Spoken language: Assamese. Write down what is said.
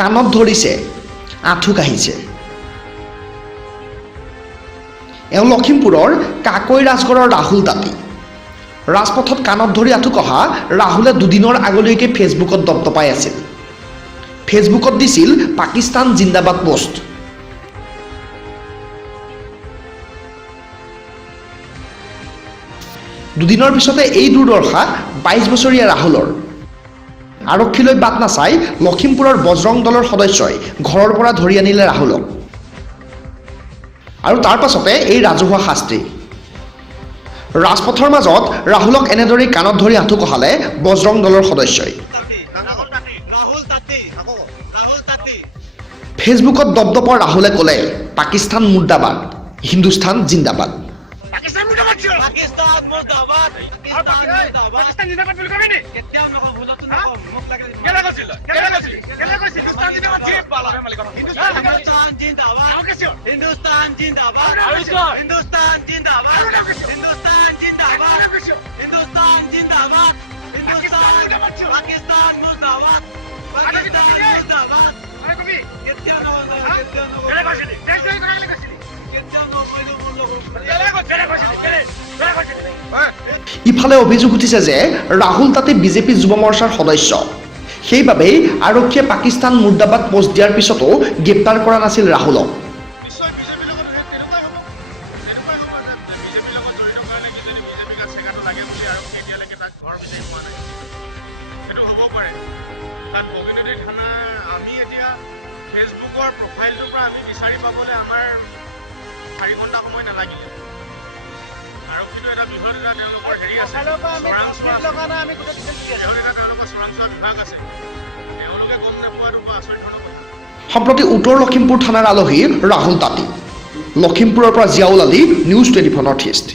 কাণত ধৰিছে, আঁঠু কাঢ়িছে। এওঁ লখিমপুৰৰ কাকৈ ৰাজগড়ৰ ৰাহুল তাঁতী। ৰাজপথত কাণত ধৰি আঁঠু কঢ়া ৰাহুলে দুদিনৰ আগলৈকে ফেচবুকত দপদপাই আছিল। ফেচবুকত দিছিল পাকিস্তান জিন্দাবাদ পোষ্ট। দুদিনৰ পিছতে এই দুৰ্দশা 22 বছৰীয়া ৰাহুলৰ। আৰক্ষীলৈ বাট নাচাই লখিমপুৰৰ বজৰং দলৰ সদস্যই ঘৰৰ পৰা ধৰি আনিলে ৰাহুলক। আৰু তাৰ পাছতে এই ৰাজহুৱা শাস্তি। ৰাজপথৰ মাজত ৰাহুলক এনেদৰেই কাণত ধৰি আঁঠু কঢ়ালে বজৰং দলৰ সদস্যই। ফেচবুকত দপদপৰ ৰাহুলে ক'লে, পাকিস্তান মুৰ্দাবাদ, হিন্দুস্তান জিন্দাবাদ। ইফালে অভিযোগ উঠিছে যে ৰাহুল তাঁতী বিজেপি যুৱ মৰ্চাৰ সদস্য। সেইবাবেই আৰক্ষীয়ে পাকিস্তান মুৰ্দাবাদ পোষ্ট দিয়াৰ পিছতো গ্ৰেপ্তাৰ কৰা নাছিল ৰাহুলক। ফেচবুকৰ প্ৰফাইলটোৰ পৰা আমি বিচাৰি পাবলৈ আমাৰ 4 ঘণ্টা সময় নালাগিলে। আৰক্ষীটো এটা বৃহৎ এটা তেওঁলোকৰ হেৰি আছে, চোৰাংচোৱা বিভাগ আছে, তেওঁলোকে গম নোপোৱাটো আচৰিত ধৰণৰ কথা। সম্প্ৰতি উত্তৰ লখিমপুৰ থানাৰ আলহী ৰাহুল তাঁতী। লখিমপুৰৰ পৰা Ziaul Ali, news 24 north east.